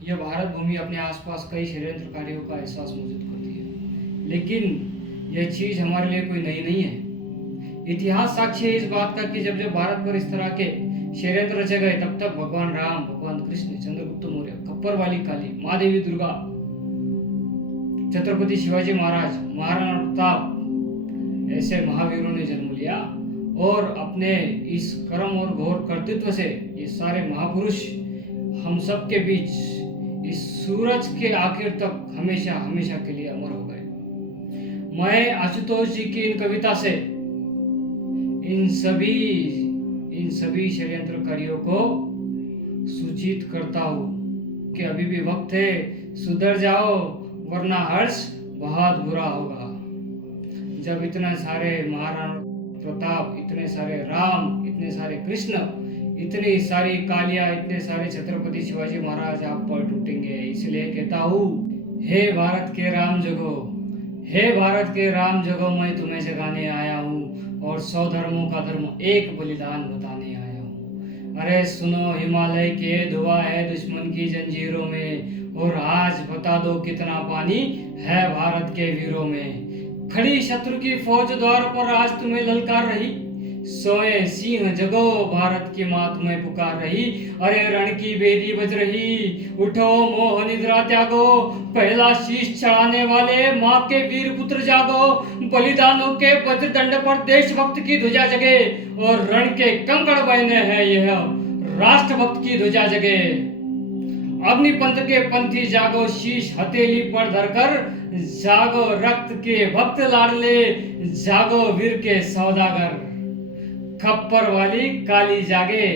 यह भारत भूमि अपने आसपास कई षड्यंत्रकारियों का एहसास मौजूद करती है, लेकिन यह चीज हमारे लिए कोई नई नहीं है। इतिहास साक्ष्य है इस बात का कि जब जब भारत पर इस तरह के षड्यंत्र रचे गए, तब तब भगवान राम, भगवान कृष्ण, चंद्रगुप्त मौर्य, खप्पर वाली काली, माँ देवी दुर्गा, छत्रपति शिवाजी महाराज, महाराणा प्रताप ऐसे महावीरों ने जन्म लिया और अपने इस कर्म और घोर कर्तृत्व से ये सारे महापुरुष हम सब के बीच इस सूरज के आखिर तक हमेशा हमेशा के लिए अमर हो गए। मैं आशुतोष जी की इन कविता से इन सभी षड्यंत्रकारियों को सूचित करता हूँ कि अभी भी वक्त है, सुधर जाओ वरना हर्ष बहुत बुरा होगा। जब इतने सारे महाराणा प्रताप, इतने सारे राम, इतने सारे कृष्ण, इतनी सारी कालिया, इतने सारे छत्रपति शिवाजी महाराज आप पर टूटेंगे। इसलिए कहता हूँ, हे भारत के राम जगो, हे भारत के राम जगो, मैं तुम्हें जगाने आया हूँ और 100 धर्मों का धर्म एक बलिदान बताने आया हूँ। अरे सुनो, हिमालय के धुआं है दुश्मन की जंजीरों में, और आज बता दो कितना पानी है भारत के वीरों में। खड़ी शत्रु की फौज द्वार पर आज तुम्हें ललकार रही, सोए सिंह जगो, भारत की माँ तुम्हें पुकार रही। अरे रण की बेदी बज रही, उठो मोह निद्रा त्यागो, पहला शीश चढ़ाने वाले माँ के वीर पुत्र जागो। बलिदानों के वज्र दंड पर देशभक्त की ध्वजा जगे, और रण के कंकड़ बहने हैं यह राष्ट्रभक्त की ध्वजा जगे। अग्निपंथ के पंथी जागो, शीश हथेली पर धरकर जागो, रक्त के भक्त लाडले जागो, वीर के सौदागर। खप्पर वाली काली जागे,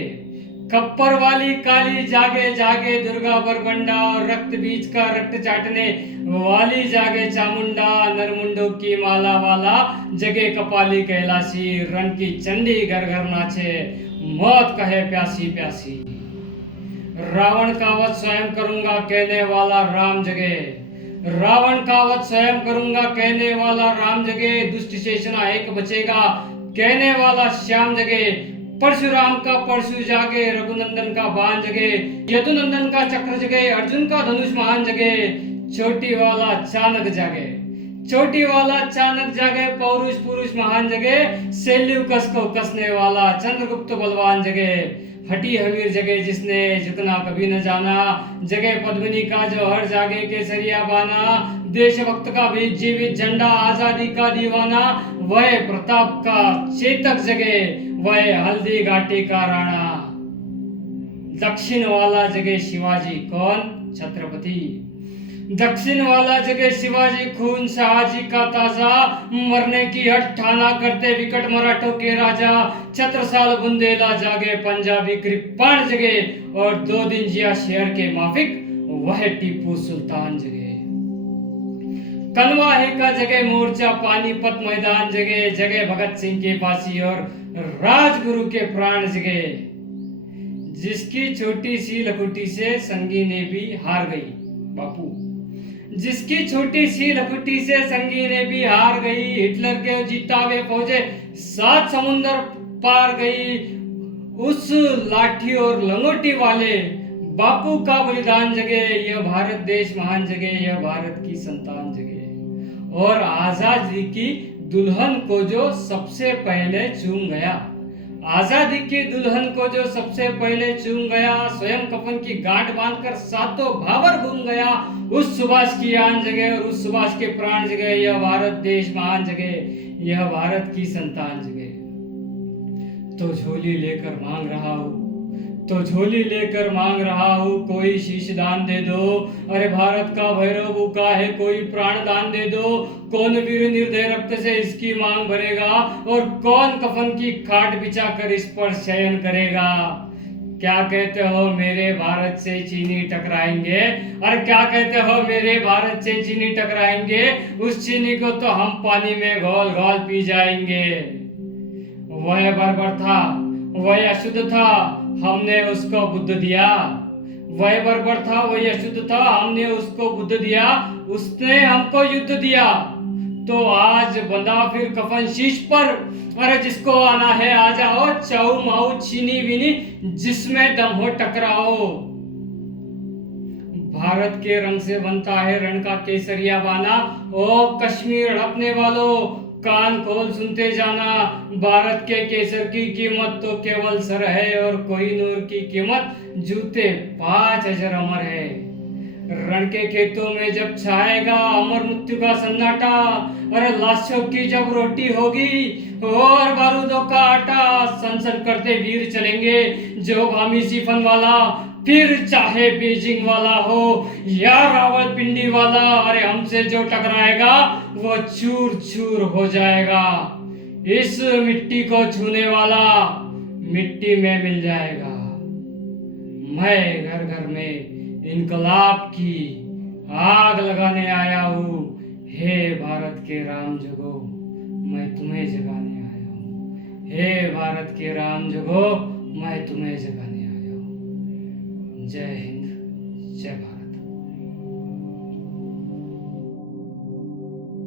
खप्पर वाली काली जागे, जागे दुर्गा बरबंडा, और रक्त बीज का रक्त चाटने वाली जागे चामुंडा। नरमुंडों की माला वाला जगे कपाली कैलाशी, रण की चंडी घर घर नाचे, मौत कहे प्यासी प्यासी। रावण का वध स्वयं करूंगा कहने वाला राम जगे, रावण का वध स्वयं करूंगा कहने वाला राम जगे। दुष्ट शेषना एक बचेगा कहने वाला श्याम जगे। परशुराम का परशु जागे, रघुनंदन का बाण जगे, यदुनंदन का चक्र जगे, अर्जुन का धनुष महान जगे। छोटी वाला चाणक जागे, छोटी वाला चाणक जागे, पौरुष पुरुष महान जगे। सेल्यूकस को कसने वाला चंद्रगुप्त बलवान जगे। हटी हवीर जगे जिसने झुकना कभी न जाना, जगे पद्मिनी का जौहर, जागे केसरिया बाना। देशभक्त का भी जीवित झंडा, आजादी का दीवाना, वह प्रताप का चेतक जगे, वह हल्दी घाटी का राणा। दक्षिण वाला जगे शिवाजी, कौन? छत्रपति। दक्षिण वाला जगे शिवाजी, खून शहाजी का ताजा, मरने की हट ठाना करते विकट मराठों के राजा। छत्रसाल बुंदेला जागे, पंजाबी कृपाण जगे, और 2 दिन जिया शहर के माफिक, वह टीपू सुल्तान जगे। कनवाहे का जगे मोर्चा, पानीपत मैदान जगे, जगे भगत सिंह की फांसी और राजगुरु के प्राण जगे। जिसकी छोटी सी लकुटी से संगीने भी हार गई, बापू। जिसकी छोटी सी लकुटी से संगीने भी हार गई, हिटलर के जीतावे फौजे 7 समुंदर पार गई। उस लाठी और लंगोटी वाले बापू का बलिदान जगे, यह भारत देश महान जगे, यह भारत की संतान जगे। और आजादी की दुल्हन को जो सबसे पहले चूम गया, आजादी की दुल्हन को जो सबसे पहले चूम गया, स्वयं कफन की गांठ बांधकर सातों भावर घूम गया। उस सुभाष की आन जगे और उस सुभाष के प्राण जगे, यह भारत देश महान जगे, यह भारत की संतान जगे। तो झोली लेकर मांग रहा हूँ, तो झोली लेकर मांग रहा हूँ, कोई शीश दान दे दो। अरे भारत का भैरव भूखा है, कोई प्राण दान दे दो। कौन वीर निर्दय रक्त से इसकी मांग भरेगा, और कौन कफन की खाट बिछा कर इस पर शयन करेगा। क्या कहते हो मेरे भारत से चीनी टकराएंगे, और क्या कहते हो मेरे भारत से चीनी टकराएंगे। उस चीनी को तो हम पानी में घोल घोल पी जाएंगे। वह बर्बर था, वह अशुद्ध था, हमने उसको बुद्ध दिया। वह बर्बर था, वह अशुद्ध था, हमने उसको बुद्ध दिया। उसने हमको युद्ध दिया, तो आज बंधा फिर कफन शीश पर। अरे जिसको आना है आ जाओ, चाऊ माऊ चीनी विनी जिसमें दम हो टकराओ। भारत के रंग से बनता है रण का केसरिया बाना। ओ कश्मीर हड़पने वालों, कान खोल सुनते जाना। भारत के केसर की कीमत तो केवल सर है, और कोहिनूर की कीमत जूते 5,000 अमर है। रण के खेतों में जब छाएगा अमर मृत्यु का सन्नाटा, अरे लाशों की जब रोटी होगी और बारूदों का आटा, सन करते वीर चलेंगे जो भामी सिफन वाला, फिर चाहे बीजिंग वाला हो या रावलपिंडी वाला। अरे हमसे जो टकराएगा वो चूर चूर हो जाएगा। इस मिट्टी को छूने वाला मिट्टी में मिल जाएगा। मैं घर घर में इनकलाब की आग लगाने आया हूँ। हे भारत के राम जगो, मैं तुम्हें जगाने आया हूँ। हे भारत के राम जगो, मैं तुम्हें जगाने आया हूँ। जय हिंद, जय भारत।